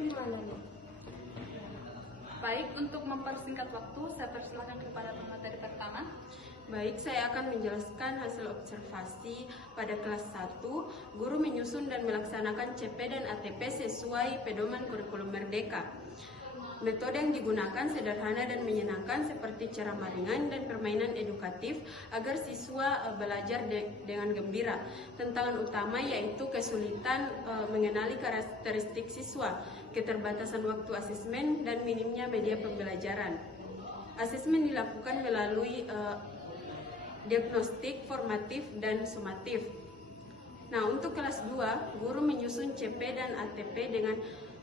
di mana nih? Baik, untuk mempersingkat waktu, saya persilakan kepada pemateri pertama. Baik, saya akan menjelaskan hasil observasi pada kelas 1. Guru menyusun dan melaksanakan CP dan ATP sesuai pedoman kurikulum Merdeka. Metode yang digunakan sederhana dan menyenangkan seperti ceramah ringan dan permainan edukatif agar siswa belajar dengan gembira. Tantangan utama yaitu kesulitan mengenali karakteristik siswa, keterbatasan waktu asesmen, dan minimnya media pembelajaran. Asesmen dilakukan melalui diagnostik, formatif, dan sumatif. Nah, untuk kelas 2, guru menyusun CP dan ATP dengan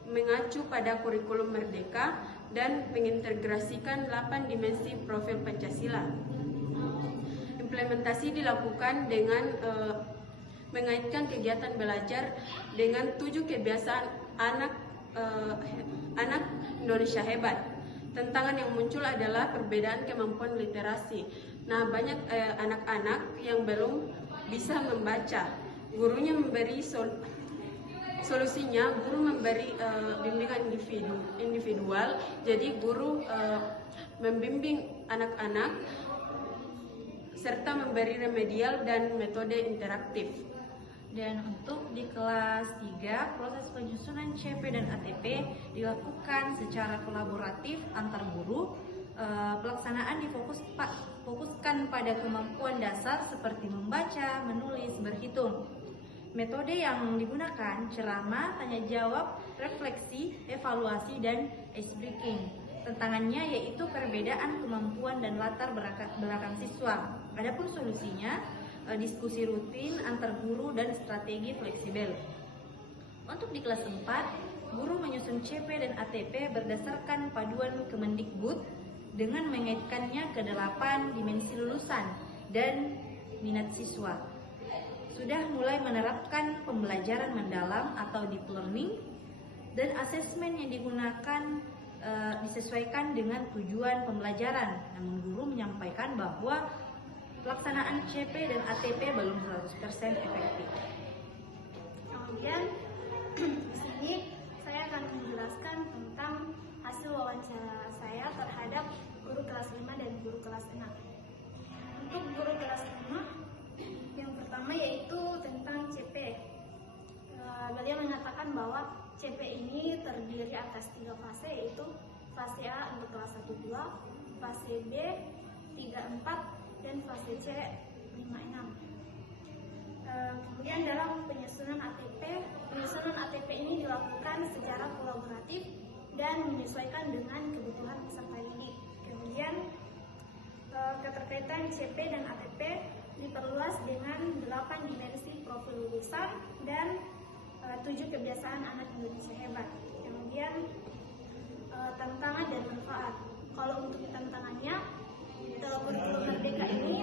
mengacu pada kurikulum Merdeka dan mengintegrasikan 8 dimensi profil Pancasila. Implementasi dilakukan dengan mengaitkan kegiatan belajar dengan 7 kebiasaan anak Indonesia hebat. Tantangan yang muncul adalah perbedaan kemampuan literasi. Nah, banyak anak-anak yang belum bisa membaca. Gurunya memberi solusinya, guru memberi bimbingan individual. Jadi guru membimbing anak-anak serta memberi remedial dan metode interaktif. Dan untuk di kelas 3, proses penyusunan CP dan ATP dilakukan secara kolaboratif antar guru. Pelaksanaan difokuskan pada kemampuan dasar seperti membaca, menulis, berhitung. Metode yang digunakan ceramah, tanya jawab, refleksi, evaluasi, dan ice breaking. Tantangannya yaitu perbedaan kemampuan dan latar belakang siswa. Adapun solusinya, diskusi rutin antar guru dan strategi fleksibel. Untuk di kelas 4, guru menyusun CP dan ATP berdasarkan paduan Kemendikbud dengan mengaitkannya ke 8 dimensi lulusan dan minat siswa. Sudah mulai menerapkan pembelajaran mendalam atau deep learning, dan asesmen yang digunakan disesuaikan dengan tujuan pembelajaran. Namun guru menyampaikan bahwa pelaksanaan CP dan ATP belum 100% efektif. Kemudian di sini saya akan menjelaskan tentang hasil wawancara saya terhadap guru kelas 5 dan guru kelas 6. Untuk guru kelas 5, yang pertama yaitu tentang CP. Beliau mengatakan bahwa CP ini terdiri atas 3 fase, yaitu fase A untuk kelas 1-2, fase B 3-4, dan fase C 5-6. Kemudian dalam penyusunan ATP ini dilakukan secara kolaboratif dan menyesuaikan dengan kebutuhan peserta didik. Kemudian keterkaitan CP dan ATP diperluas dengan 8 dimensi profil lulusan dan 7 kebiasaan anak Indonesia hebat. Kemudian tantangan dan manfaat. Kalau untuk tantangannya, kurikulum Merdeka ini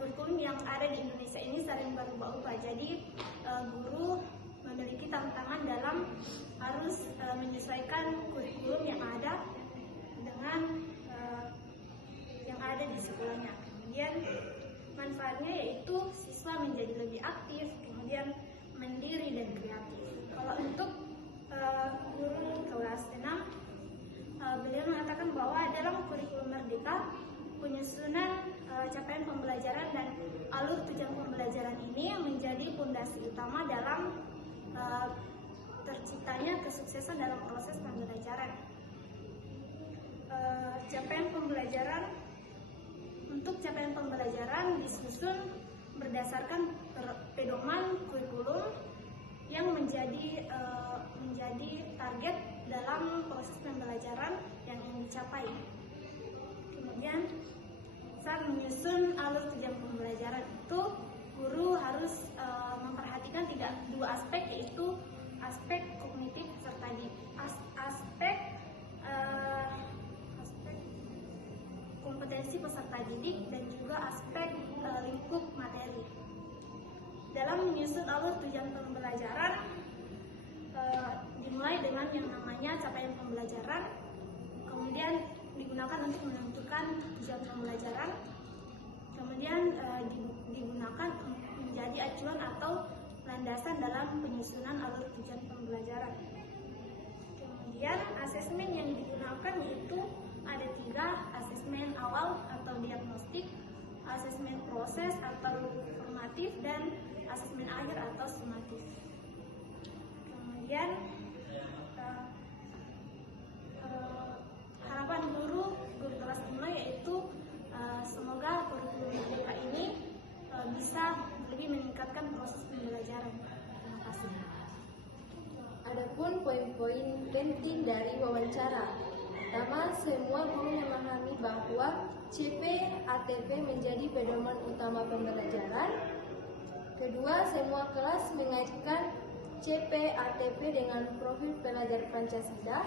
kurikulum yang ada di Indonesia ini sering berubah-ubah. Jadi guru memiliki tantangan dalam harus menyesuaikan kurikulum yang ada dengan yang ada di sekolahnya. Kemudian manfaatnya yaitu siswa menjadi lebih aktif, kemudian mandiri dan kreatif. Kalau untuk guru kelas 6, beliau mengatakan bahwa dalam kurikulum Merdeka, penyusunan capaian pembelajaran dan alur tujuan pembelajaran ini menjadi fondasi utama dalam terciptanya kesuksesan dalam proses pembelajaran. Untuk capaian pembelajaran disusun berdasarkan pedoman kurikulum yang menjadi target dalam proses pembelajaran yang ingin dicapai. Kemudian saat menyusun alur tujuan pembelajaran itu, guru harus memperhatikan dua aspek, yaitu aspek kognitif serta aspek kompetensi peserta didik dan juga aspek lingkup materi. Dalam menyusun alur tujuan pembelajaran, dimulai dengan yang namanya capaian pembelajaran, kemudian digunakan untuk menentukan tujuan pembelajaran, kemudian digunakan menjadi acuan atau landasan dalam penyusunan alur tujuan pembelajaran. asesmen yang digunakan yaitu ada 3, asesmen awal atau diagnostik, asesmen proses atau formatif, dan asesmen akhir atau sumatif. Kemudian harapan guru kelas 5 yaitu semoga kurikulum merdeka ini bisa lebih meningkatkan proses pembelajaran. Terima kasih. Adapun poin-poin penting dari wawancara. Pertama, semua guru memahami bahwa CP ATP menjadi pedoman utama pembelajaran. Kedua, semua kelas mengaitkan CP ATP dengan profil pelajar Pancasila.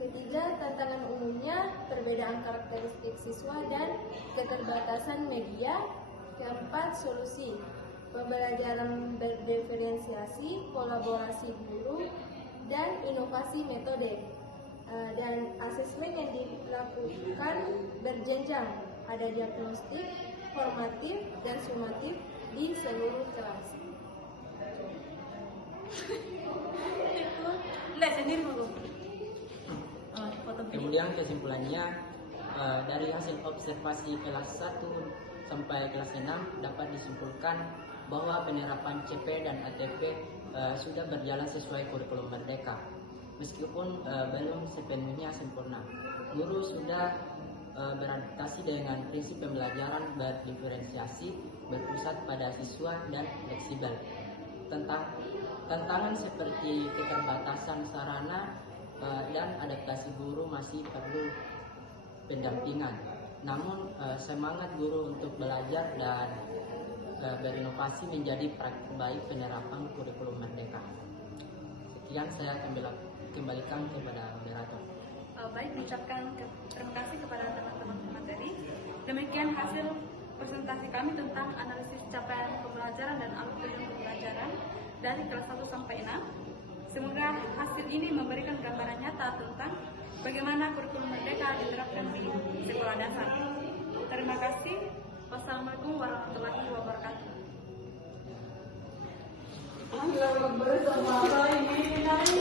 Ketiga, tantangan umumnya, perbedaan karakteristik siswa dan keterbatasan media. Keempat, solusi, pembelajaran berdiferensiasi, kolaborasi guru, dan inovasi metode. Dan asesmen yang dilakukan berjenjang, ada diagnostik, formatif, dan sumatif di seluruh kelas. Kemudian kesimpulannya, dari hasil observasi kelas 1 sampai kelas 6 dapat disimpulkan bahwa penerapan CP dan ATP sudah berjalan sesuai kurikulum merdeka. Meskipun belum sepenuhnya sempurna, guru sudah beradaptasi dengan prinsip pembelajaran berdiferensiasi, berpusat pada siswa, dan fleksibel. Tantangan seperti keterbatasan sarana dan adaptasi guru masih perlu pendampingan. Namun semangat guru untuk belajar dan berinovasi menjadi praktik baik penerapan kurikulum merdeka. Sekian, saya kembalikan kepada moderator. Baik, mengucapkan terima kasih kepada teman-teman pemateri. Demikian hasil presentasi kami tentang analisis capaian pembelajaran dan alur tujuan pembelajaran dari kelas 1 sampai 6. Semoga hasil ini memberikan gambaran nyata tentang bagaimana kurikulum merdeka diterapkan di sekolah dasar. Terima kasih. Wassalamualaikum warahmatullahi wabarakatuh.